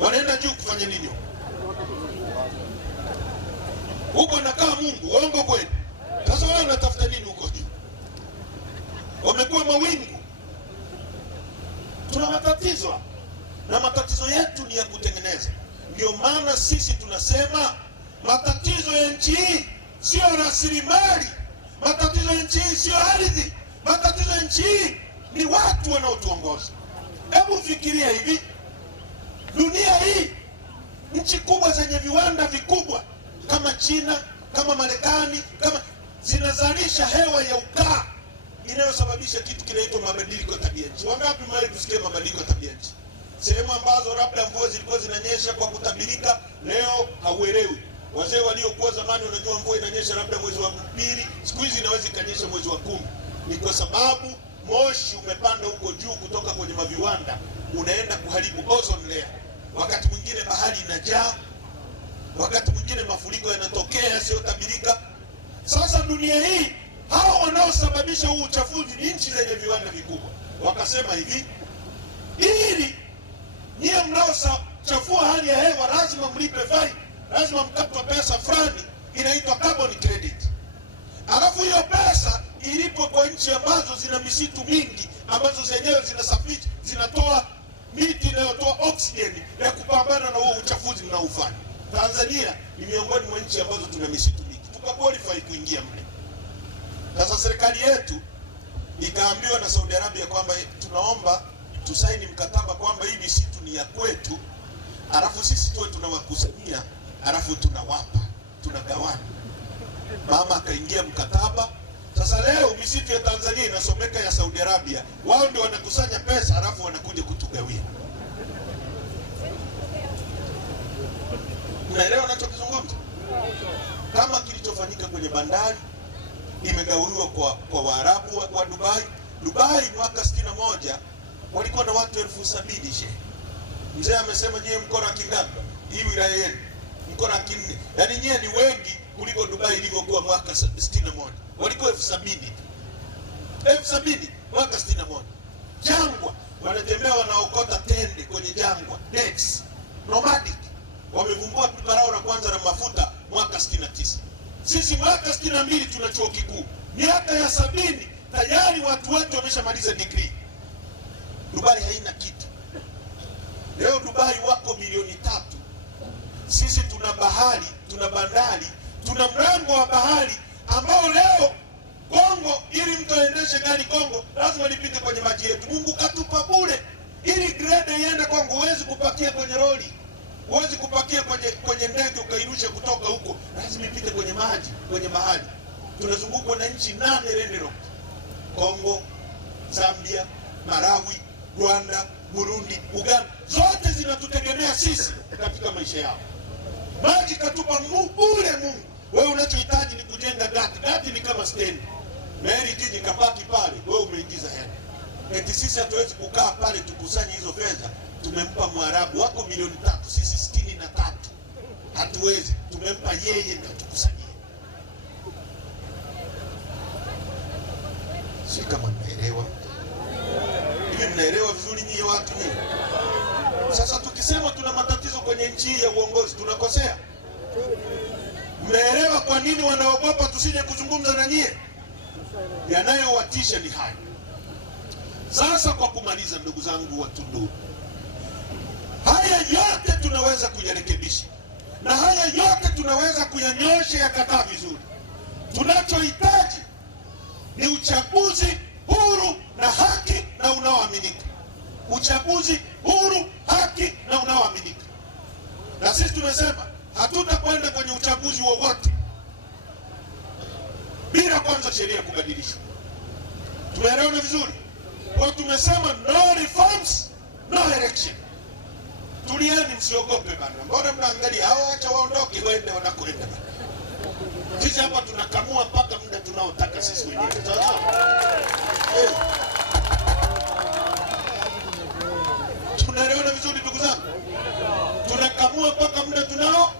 Wanaenda juu kufanya nini? Huko nakaa Mungu, waongo kweli. Sasa wao wanatafuta nini huko juu? Wamekuwa mawingu. Tuna matatizo, na matatizo yetu ni ya kutengeneza. Ndio maana sisi tunasema matatizo ya nchi hii sio rasilimali, matatizo ya nchi hii sio ardhi, matatizo ya nchi hii ni watu wanaotuongoza. Hebu fikiria hivi, dunia hii, nchi kubwa zenye viwanda vikubwa kama China, kama Marekani, kama zinazalisha hewa ya ukaa inayosababisha kitu kinaitwa mabadiliko ya tabia nchi. Wangapi mali kusikia mabadiliko ya tabia nchi? Sehemu ambazo labda mvua zilikuwa zinanyesha kwa kutabirika, leo hauelewi. Wazee waliokuwa zamani wanajua mvua inanyesha labda mwezi wa 2, siku hizi inaweza ikanyesha mwezi wa 10. Ni kwa sababu moshi umepanda huko juu kutoka kwenye maviwanda, unaenda kuharibu ozone layer. Wakati mwingine bahari inajaa, wakati mwingine mafuriko yanatokea yasiyotabirika. Sasa dunia hii, hao wanaosababisha huu uchafuzi ni nchi zenye viwanda vikubwa. Wakasema hivi, ili nyie mnaochafua hali ya hewa lazima mlipe fine, lazima mkatwe pesa fulani inaitwa carbon credit. Alafu hiyo pesa ilipo kwa nchi ambazo zina misitu mingi, ambazo zenyewe zinasafisha, zinatoa miti inayotoa oksijeni ya kupambana na huo uchafuzi mnaofanya. Tanzania ni miongoni mwa nchi ambazo tuna misitu mingi, tukaqualify kuingia mle. Sasa serikali yetu ikaambiwa na Saudi Arabia kwamba tunaomba tusaini mkataba kwamba hii misitu ni ya kwetu, alafu sisi tuwe tunawakusanyia, alafu tunawapa, tunagawana. Mama akaingia mkataba. Sasa leo misitu ya Tanzania inasomeka ya Saudi Arabia, wao ndio wanakusanya pesa, alafu wanakuja kutugawia. Unaelewa ninachokizungumza? Kama kilichofanyika kwenye bandari, imegawiwa kwa Waarabu wa Dubai. Dubai mwaka 61 walikuwa na watu 70,000 shehe. Mzee amesema nyie mko na kingapi? Hii wilaya yenu mko na 4. Yaani nyie ni wengi kuliko Dubai ilivyokuwa mwaka 61. Walikuwa 70,000. 70,000 mwaka 61. Jangwa, wanatembea wanaokota tende kwenye jangwa. Nets, nomadic. Wamevumbua piparao la kwanza na mafuta mwaka 69. Sisi mwaka 62 tuna chuo kikuu. Miaka ya 70 tayari watu wote wameshamaliza degree. Dubai haina kitu. Leo Dubai wako milioni 3. Sisi tuna bahari, tuna bandari, tuna mlango wa bahari ambao leo Kongo, ili mtu aendeshe gari Kongo lazima lipite kwenye maji yetu. Mungu katupa bure. Ili grade iende Kongo, huwezi kupakia kwenye lori, huwezi kupakia kwenye ndege ukairusha kutoka huko, lazima ipite kwenye maji, kwenye bahari. Tunazungukwa na nchi 8 landlocked: Kongo, Zambia, Malawi, Rwanda, Burundi, Uganda, zote zinatutegemea sisi katika maisha yao. Maji katupa bure Mungu. Wewe unachohitaji ni kujenga gati. Gati ni kama stendi. Meli kiji kapaki pale, wewe umeingiza hela. Eti sisi hatuwezi kukaa pale tukusanye hizo fedha. Tumempa Mwarabu wako milioni 3, sisi 63. Hatuwezi. Tumempa yeye na tukusanyie. Si kama mnaelewa? Hivi mnaelewa vizuri nyie watu nyie? Sasa tukisema tuna matatizo kwenye nchi ya uongozi, tunakosea. Mnaelewa kwa nini wanaogopa tusije kuzungumza na nyie? Yanayowatisha ni haya. Sasa kwa kumaliza, ndugu zangu wa Tunduru, haya yote tunaweza kuyarekebisha, na haya yote tunaweza kuyanyosha yakakaa vizuri. Tunachohitaji ni uchaguzi huru na haki na unaoaminika. Uchaguzi huru, haki na unaoaminika. Na sisi tumesema hatutakwenda kwenye uchaguzi wowote bila kwanza sheria kubadilishwa. Tumeelewana vizuri? Kwa tumesema no reforms, no election. Tulieni, msiogope bana. Mbona mnaangalia hao, acha waondoke waende wanakoenda bana. Sisi hapa tunakamua mpaka muda tunaotaka sisi wenyewe. Tunaelewana vizuri ndugu zangu? Tunakamua mpaka muda tunao.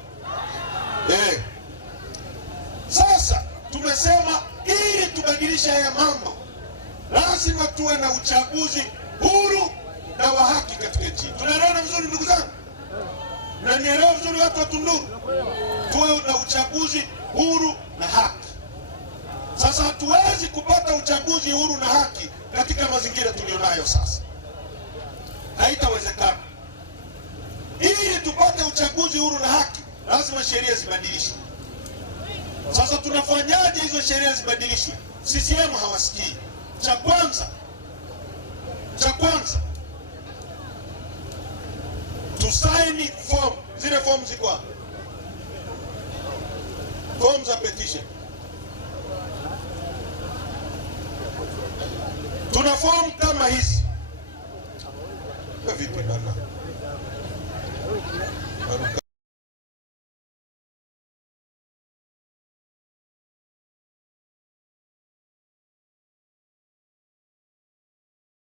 Sasa tumesema ili tubadilishe haya mambo, lazima tuwe na uchaguzi huru na wa haki katika nchi. Tunaelewana vizuri ndugu zangu? Mnanielewa vizuri watu wa Tunduru? Tuwe na uchaguzi huru na haki. Sasa hatuwezi kupata uchaguzi huru na haki katika mazingira tulionayo sasa, haitawezekana. Ili tupate uchaguzi huru na haki, lazima sheria zibadilishwe. Sasa tunafanyaje hizo sheria zibadilishwe? CCM hawasikii. Cha kwanza tusaini form. Zile form ziko hapo, form za petition. Tuna form kama hizi. Vipi bana?